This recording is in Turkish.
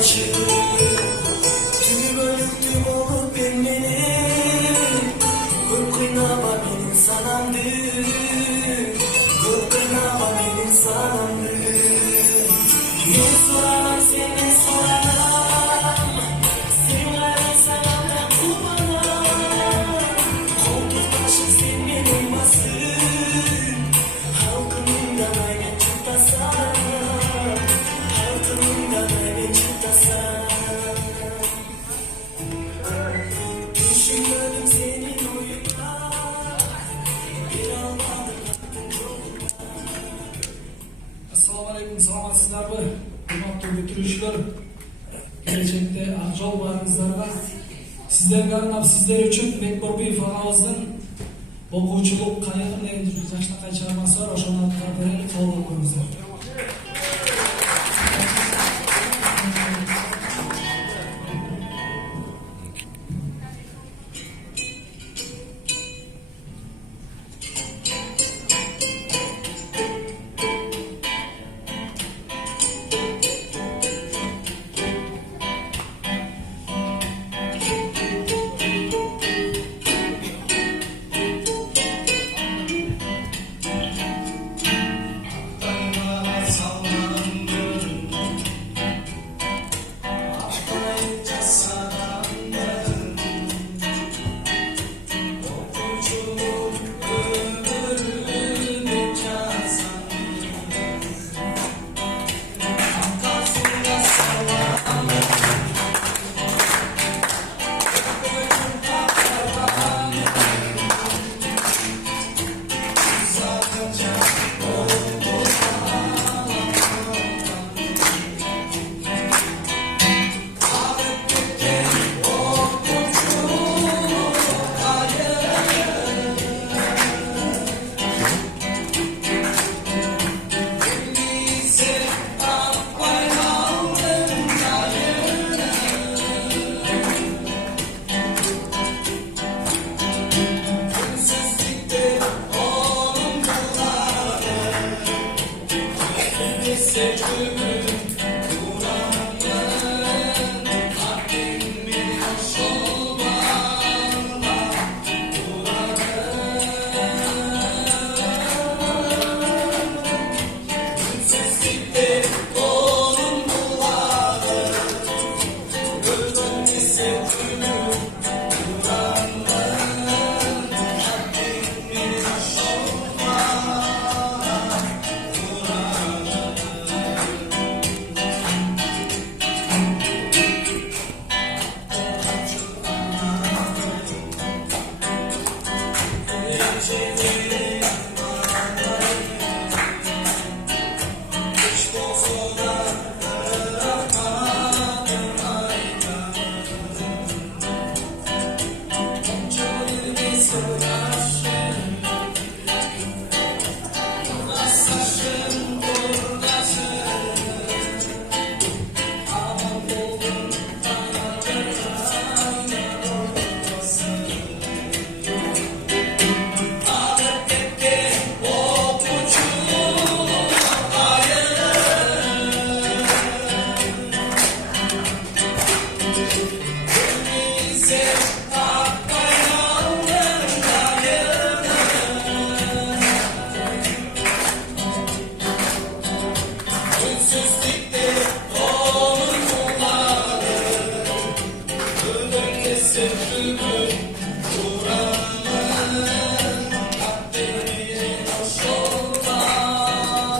açık. Tüm bölüktüm olup beni Kırkına benim sanandı. Kırkına benim sanandı. Ne soran seni soran Sevgiler sana kumana Koltuk taşı senin olmasın. Halkımdan aynen çıktasan Halkımdan aynen çıktasan Düşünmedim senin oyuna Bir almadım Assalomu alaykum, salomatsizlarmi? Hurmatli bitiruvchilar, kelajakda Aqjol baringizlarga sizlarga arnab sizlar uchun Bekbo'rbeyev og'amizning o'quvchilik qayg'ini yoshni qaycharamasi bor, o'shani taqdirni qabul qilingizlar. Sensizlik